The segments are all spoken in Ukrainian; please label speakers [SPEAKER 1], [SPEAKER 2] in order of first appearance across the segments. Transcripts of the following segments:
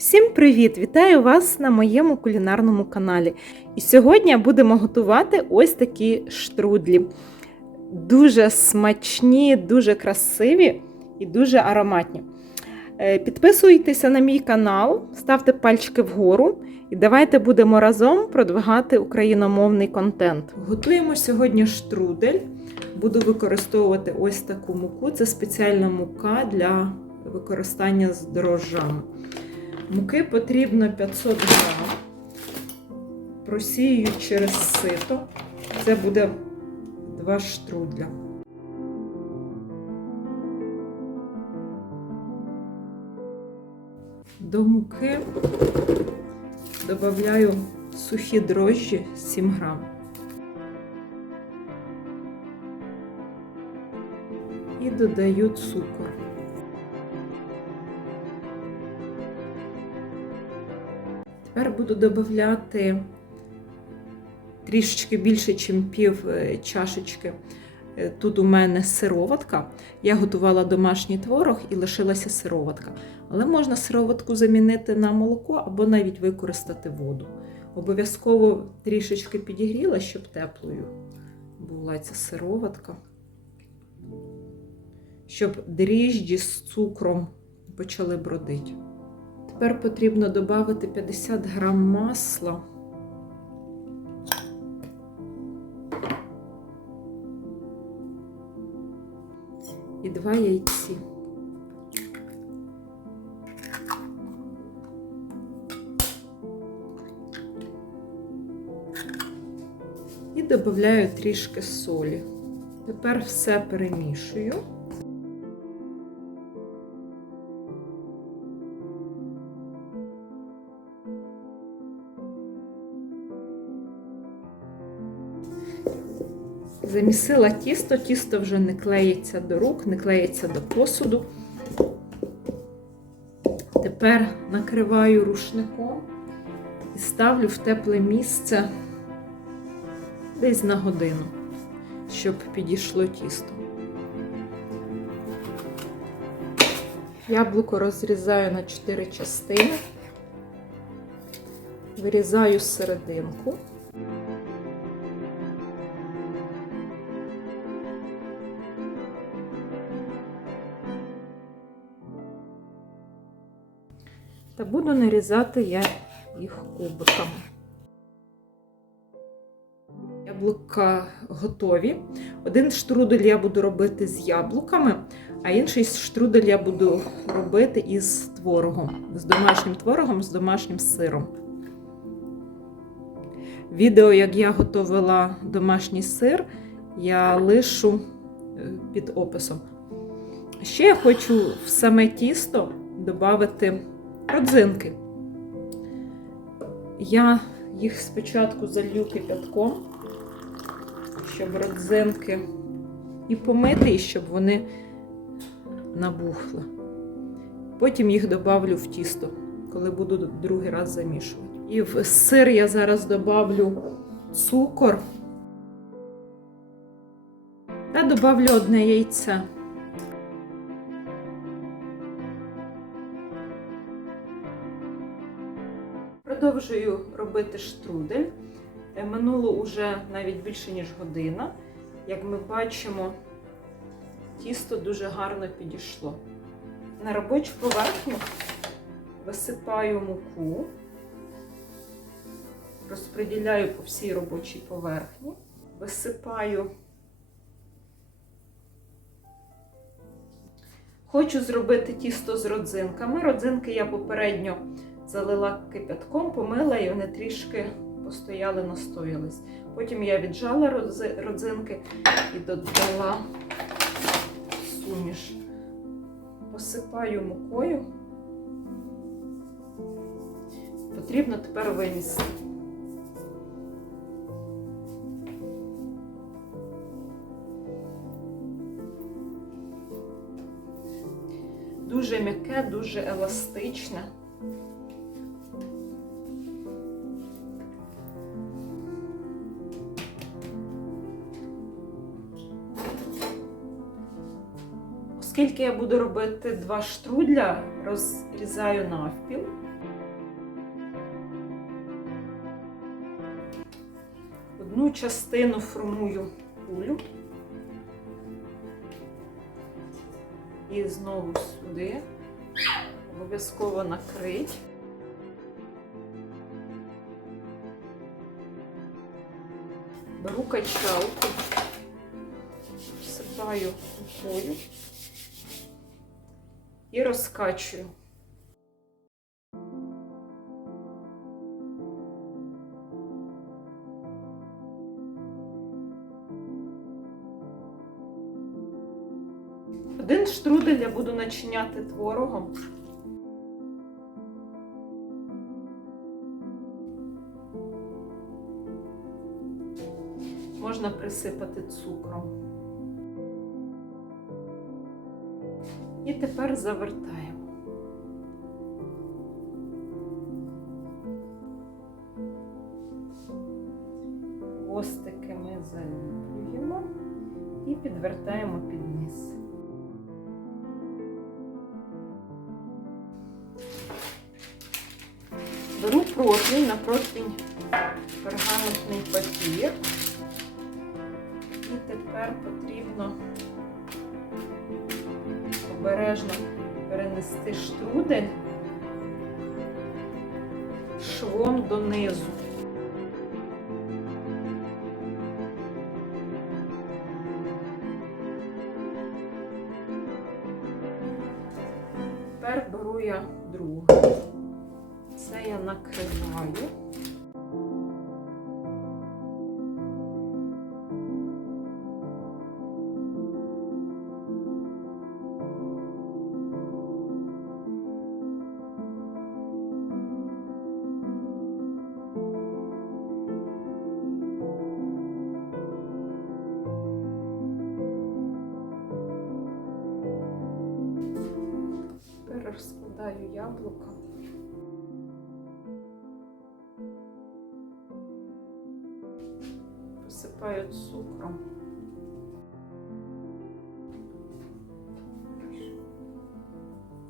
[SPEAKER 1] Всім привіт! Вітаю вас на моєму кулінарному каналі. І сьогодні будемо готувати ось такі штрудлі. Дуже смачні, дуже красиві і дуже ароматні. Е, Підписуйтеся на мій канал, ставте пальчики вгору і давайте будемо разом продвигати україномовний контент. Готуємо сьогодні штрудель. Буду використовувати ось таку муку. Це спеціальна мука для використання з дрожжами. Муки потрібно 500 грам. Просію через сито. Це буде два штрудля. До муки додаю сухі дрожжі 7 грам. І додаю цукор. Тепер буду додати трішечки більше, ніж пів е, чашечки. Е, Тут у мене сироватка. Я готувала домашній творог і лишилася сироватка. Але можна сироватку замінити на молоко або навіть використати воду. Обов'язково трішечки підігріла, щоб теплою була ця сироватка. Щоб дріжджі з цукром почали бродити. Тепер потрібно додати 50 грам масла. І два яйці. І додаю трішки солі. Тепер все перемішую. Замісила тісто, тісто вже не клеїться до рук, не клеїться до посуду. Тепер накриваю рушником і ставлю в тепле місце десь на годину, щоб підійшло тісто. Яблуко розрізаю на 4 частини, вирізаю серединку. Буду нарізати я їх кубиками. Яблука готові. Один штрудель я буду робити з яблуками, а інший штрудель я буду робити із творогом, з домашнім творогом, з домашнім сиром. Відео, як я готувала домашній сир, я лишу під описом. Ще я хочу в саме тісто додати родзинки. Я їх спочатку залью кипятком, щоб родзинки і помити, і щоб вони набухли. Потім їх додавлю в тісто, коли буду другий раз замішувати. І в сир я зараз додавлю цукор та додавлю одне яйце. Продовжую робити штрудель. Е, Минуло вже навіть більше, ніж година. Як ми бачимо, тісто дуже гарно підійшло. На робочу поверхню висипаю муку, розподіляю по всій робочій поверхні, висипаю. Хочу зробити тісто з родзинками. Родзинки я попередньо залила кипятком, помила і вони трішки постояли, настоялись. Потім я віджала родзинки і додала суміш. Посипаю мукою. Потрібно тепер вимісити. Дуже м'яке, дуже еластичне. Оскільки я буду робити два штрудля, розрізаю навпіл. Одну частину формую кулю. І знову сюди, обов'язково накрить. Беру качалку, всипаю рукою і розкачую. Один штрудель я буду начиняти творогом. Можна присипати цукром. І тепер завертаємо. Хвостики ми заліплюємо і підвертаємо під низ. Беру противень, на противень пергаментний папір. І тепер потрібно обережно перенести штрудель швом донизу. Тепер беру я другу. Це я накриваю. Яблуко. Посипаю цукром.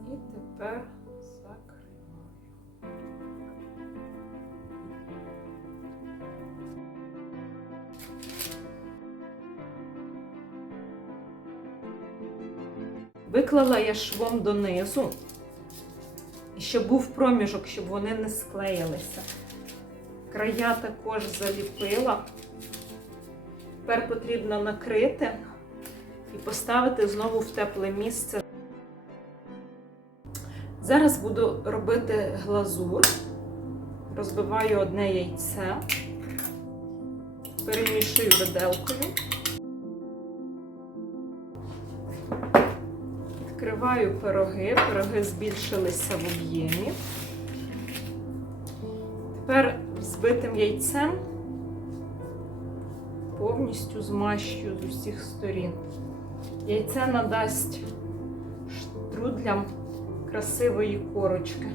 [SPEAKER 1] І тепер закриваю. Виклала я швом донизу, щоб був проміжок, щоб вони не склеїлися. Края також заліпила. Тепер потрібно накрити і поставити знову в тепле місце. Зараз буду робити глазур. Розбиваю одне яйце, перемішую виделкою. Відкриваю пироги, пироги збільшилися в об'ємі. Тепер збитим яйцем повністю змащую з усіх сторін. Яйце надасть штрудлям красивої корочки.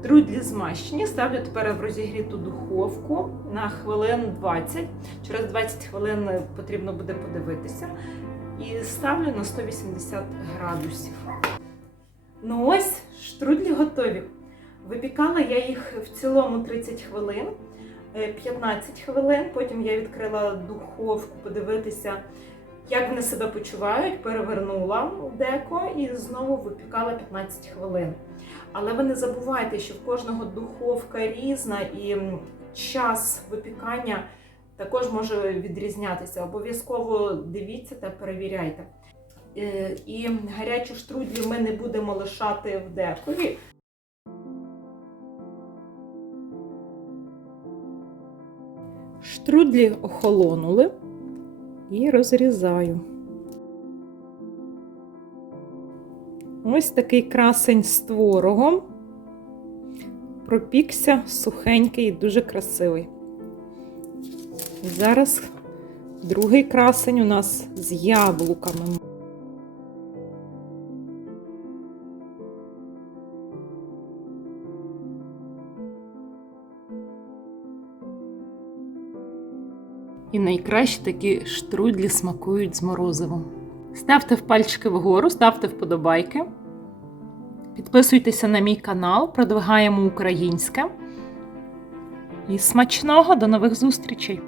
[SPEAKER 1] Штрудлі змащені. Ставлю тепер в розігріту духовку на хвилин 20. Через 20 хвилин потрібно буде подивитися. І ставлю на 180 градусів. Ну ось, штрудлі готові. Випікала я їх в цілому 30 хвилин, е, 15 хвилин. Потім я відкрила духовку подивитися, як вони себе почувають, перевернула деко і знову випікала 15 хвилин. Але ви не забувайте, що в кожного духовка різна і час випікання також може відрізнятися. Обов'язково дивіться та перевіряйте. Е, І гарячу штрудлі ми не будемо лишати в декові. Штрудлі охолонули і розрізаю. Ось такий красень з творогом. Пропікся сухенький і дуже красивий. Зараз другий красень у нас з яблуками. І найкраще такі штрудлі смакують з морозивом. Ставте пальчики вгору, ставте вподобайки. Підписуйтеся на мій канал, продвигаємо українське. І смачного до нових зустрічей!